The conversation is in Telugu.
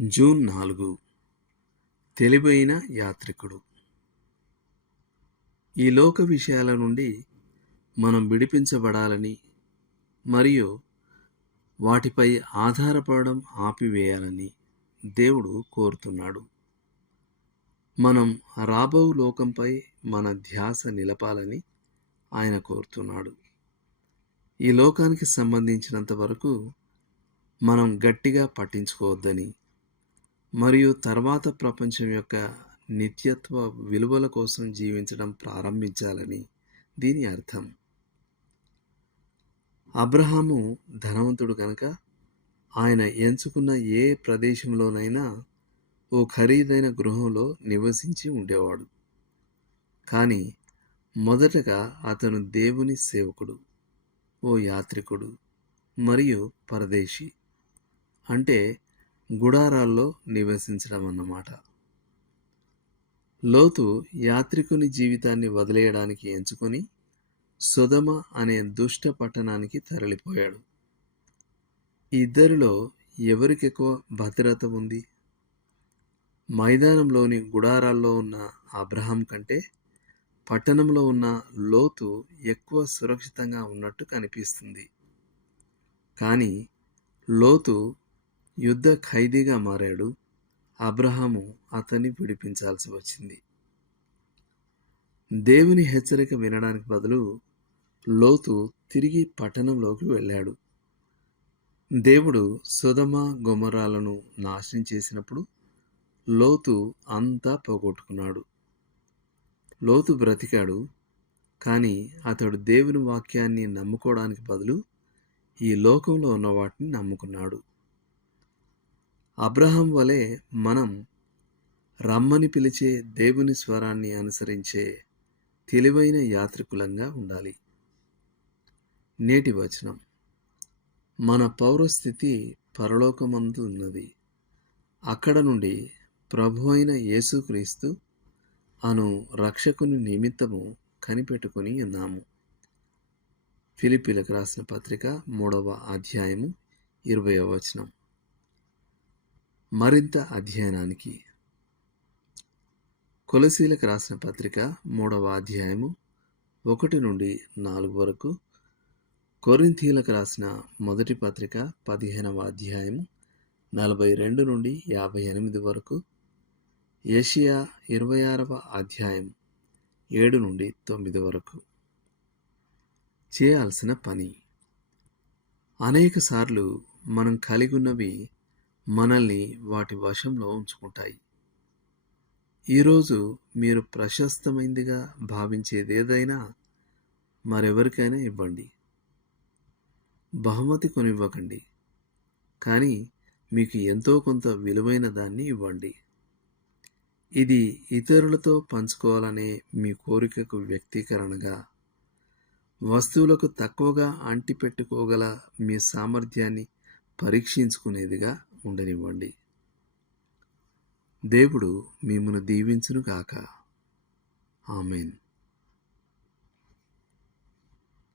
జూన్ నాలుగు. తెలివైన యాత్రికుడు. ఈ లోక విషయాల నుండి మనం విడిపించబడాలని మరియు వాటిపై ఆధారపడడం ఆపివేయాలని దేవుడు కోరుతున్నాడు. మనం రాబో లోకంపై మన ధ్యాస నిలపాలని ఆయన కోరుతున్నాడు. ఈ లోకానికి సంబంధించినంత వరకు మనం గట్టిగా పట్టించుకోవద్దని మరియు తర్వాత ప్రపంచం యొక్క నిత్యత్వ విలువల కోసం జీవించడం ప్రారంభించాలని దీని అర్థం. అబ్రహాము ధనవంతుడు కనుక ఆయన ఎంచుకున్న ఏ ప్రదేశంలోనైనా ఓ ఖరీదైన గృహంలో నివసించి ఉండేవాడు. కానీ మొదటగా అతను దేవుని సేవకుడు ఓ యాత్రికుడు మరియు పరదేశి. అంటే గుడారాల్లో నివసించడం అన్నమాట. లోతు యాత్రికుని జీవితాన్ని వదిలేయడానికి ఎంచుకొని సుధమ అనే దుష్ట పట్టణానికి తరలిపోయాడు. ఇద్దరిలో ఎవరికెక్కువ భద్రత ఉంది? మైదానంలోని గుడారాల్లో ఉన్న అబ్రహాం కంటే పట్టణంలో ఉన్న లోతు ఎక్కువ సురక్షితంగా ఉన్నట్టు కనిపిస్తుంది. కానీ లోతు యుద్ధ ఖైదీగా మారాడు. అబ్రహాము అతన్ని విడిపించాల్సి వచ్చింది. దేవుని హెచ్చరిక వినడానికి బదులు లోతు తిరిగి పట్టణంలోకి వెళ్ళాడు. దేవుడు సుధమ గుమరాలను నాశనం చేసినప్పుడు లోతు అంతా పోగొట్టుకున్నాడు. లోతు బ్రతికాడు కానీ అతడు దేవుని వాక్యాన్ని నమ్ముకోవడానికి బదులు ఈ లోకంలో ఉన్న వాటిని నమ్ముకున్నాడు. అబ్రహం వలె మనం రమ్మని పిలిచే దేవుని స్వరాన్ని అనుసరించే తెలివైన యాత్రికులంగా ఉండాలి. నేటి వచనం. మన పౌరస్థితి పరలోకమందు ఉన్నది. అక్కడ నుండి ప్రభు అయిన యేసుక్రీస్తు అను రక్షకుని నిమిత్తము కనిపెట్టుకుని ఉన్నాము. ఫిలిపిలకు రాసిన పత్రిక మూడవ అధ్యాయము ఇరవై వచనం. మరింత అధ్యయనానికి. కొలసీలకు రాసిన పత్రిక మూడవ అధ్యాయము ఒకటి నుండి నాలుగు వరకు. కొరింథీలకు రాసిన మొదటి పత్రిక పదిహేనవ అధ్యాయము నలభై రెండు నుండి యాభై ఎనిమిది వరకు. ఏషియా ఇరవై ఆరవ అధ్యాయం ఏడు నుండి తొమ్మిది వరకు. చేయాల్సిన పని. అనేక సార్లు మనం కలిగి ఉన్నవి మనల్ని వాటి వశంలో ఉంచుకుంటాయి. ఈరోజు మీరు ప్రశస్తమైందిగా భావించేది ఏదైనా మరెవరికైనా ఇవ్వండి. బహుమతి కొనివ్వకండి. కానీ మీకు ఎంతో కొంత విలువైన దాన్ని ఇవ్వండి. ఇది ఇతరులతో పంచుకోవాలనే మీ కోరికకు వ్యక్తీకరణగా వస్తువులకు తక్కువగా అంటిపెట్టుకోగల మీ సామర్థ్యాన్ని పరీక్షించుకునేదిగా ఉండనివ్వండి. దేవుడు మిమ్మను దీవించును కాక ఆమెన్.